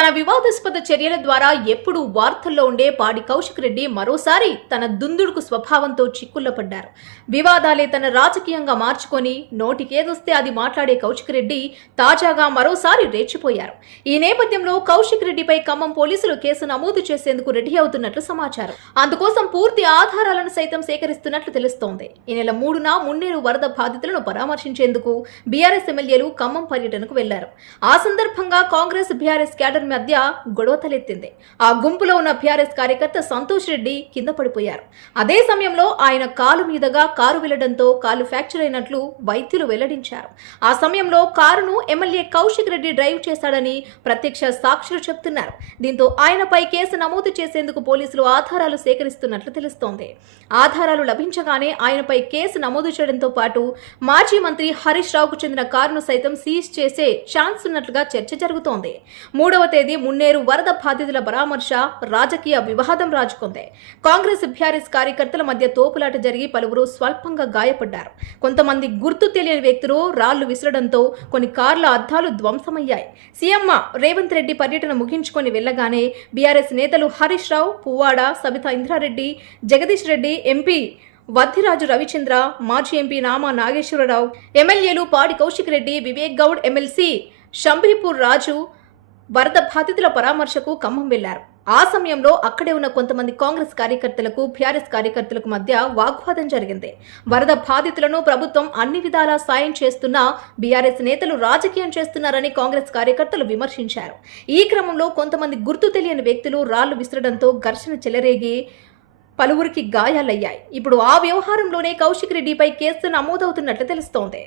తన వివాదాస్పద చర్యల ద్వారా ఎప్పుడూ వార్తల్లో ఉండే పాడి కౌశిక్ రెడ్డి మరోసారి తన దుందుడుకు స్వభావంతో చిక్కుల్లో పడ్డారు. వివాదాలే తన రాజకీయంగా మార్చుకొని నోటికేదొస్తే అది మాట్లాడే కౌశిక్ రెడ్డి తాజాగా మరోసారి రెచ్చిపోయారు. ఈ నేపథ్యంలో కౌశిక్ రెడ్డిపై ఖమ్మం పోలీసులు కేసు నమోదు చేసేందుకు రెడీ అవుతున్నట్లు సమాచారం. అందుకోసం పూర్తి ఆధారాలను సైతం సేకరిస్తున్నట్లు తెలుస్తోంది. ఈ నెల మూడున మున్నేరు వరద బాధితులను పరామర్శించేందుకు బీఆర్ఎస్ ఎమ్మెల్యేలు ఖమ్మం పర్యటనకు వెళ్ళారు. ఆ సందర్భంగా కాంగ్రెస్ బీఆర్ఎస్ క్యాడర్ మధ్య గొడవ తలెత్తింది. ఆ గుంపులో ఉన్న బీఆర్ఎస్ కార్యకర్త సంతోష్ రెడ్డి కింద పడిపోయారు. అదే సమయంలో ఆయన కాలు మీదుగా కారు వెళ్ళడంతో కాలు ఫ్రాక్చర్ అయినట్లు వైద్యులు వెల్లడించారు. ఆ సమయంలో కారును ఎమ్మెల్యే కౌశిక్ రెడ్డి డ్రైవ్ చేశాడని ప్రత్యక్ష సాక్షులు చెబుతున్నారు. దీంతో ఆయనపై కేసు నమోదు చేసేందుకు పోలీసులు ఆధారాలు సేకరిస్తున్నట్లు తెలుస్తోంది. ఆధారాలు లభించగానే ఆయనపై కేసు నమోదు చేయడంతో పాటు మాజీ మంత్రి హరీష్ రావుకు చెందిన కారును సైతం సీజ్ చేసే ఛాన్స్ ఉన్నట్లుగా చర్చ జరుగుతోంది. మూడవ తేదీ మున్నేరు వరద బాధితుల పరామర్శ రాజకీయ వివాదం రాజుకుంది. కాంగ్రెస్ బీఆర్ఎస్ కార్యకర్తల మధ్య తోపులాట జరిగి పలువురు స్వల్పంగా గాయపడ్డారు. కొంతమంది గుర్తు తెలియని వ్యక్తులు రాళ్ళు విసరడంతో కొన్ని కార్ల అద్దాలు ధ్వంసమయ్యాయి. సీఎం రేవంత్ రెడ్డి పర్యటన ముగించుకొని వెళ్ళగానే బీఆర్ఎస్ నేతలు హరీష్ రావు పువ్వాడ సబితా ఇంద్రారెడ్డి జగదీష్ రెడ్డి ఎంపీ వద్దిరాజు రవిచంద్ర మాజీ ఎంపీ నామా నాగేశ్వరరావు ఎమ్మెల్యేలు పాడి కౌశిక్ రెడ్డి వివేక్ గౌడ్ ఎమ్మెల్సీ షంభీపూర్ రాజు వరద బాధితుల పరామర్శకు ఖమ్మం వెళ్ళారు. ఆ సమయంలో అక్కడే ఉన్న కొంతమంది కాంగ్రెస్ కార్యకర్తలకు బీఆర్ఎస్ కార్యకర్తలకు మధ్య వాగ్వాదం జరిగింది. వరద బాధితులను ప్రభుత్వం అన్ని విధాలా సాయం చేస్తున్నా బీఆర్ఎస్ నేతలు రాజకీయం చేస్తున్నారని కాంగ్రెస్ కార్యకర్తలు విమర్శించారు. ఈ క్రమంలో కొంతమంది గుర్తు తెలియని వ్యక్తులు రాళ్ళు విసరడంతో ఘర్షణ చెలరేగి పలువురికి గాయాలయ్యాయి. ఇప్పుడు ఆ వ్యవహారంలోనే కౌశిక్ రెడ్డిపై కేసు నమోదవుతున్నట్లు తెలుస్తోంది.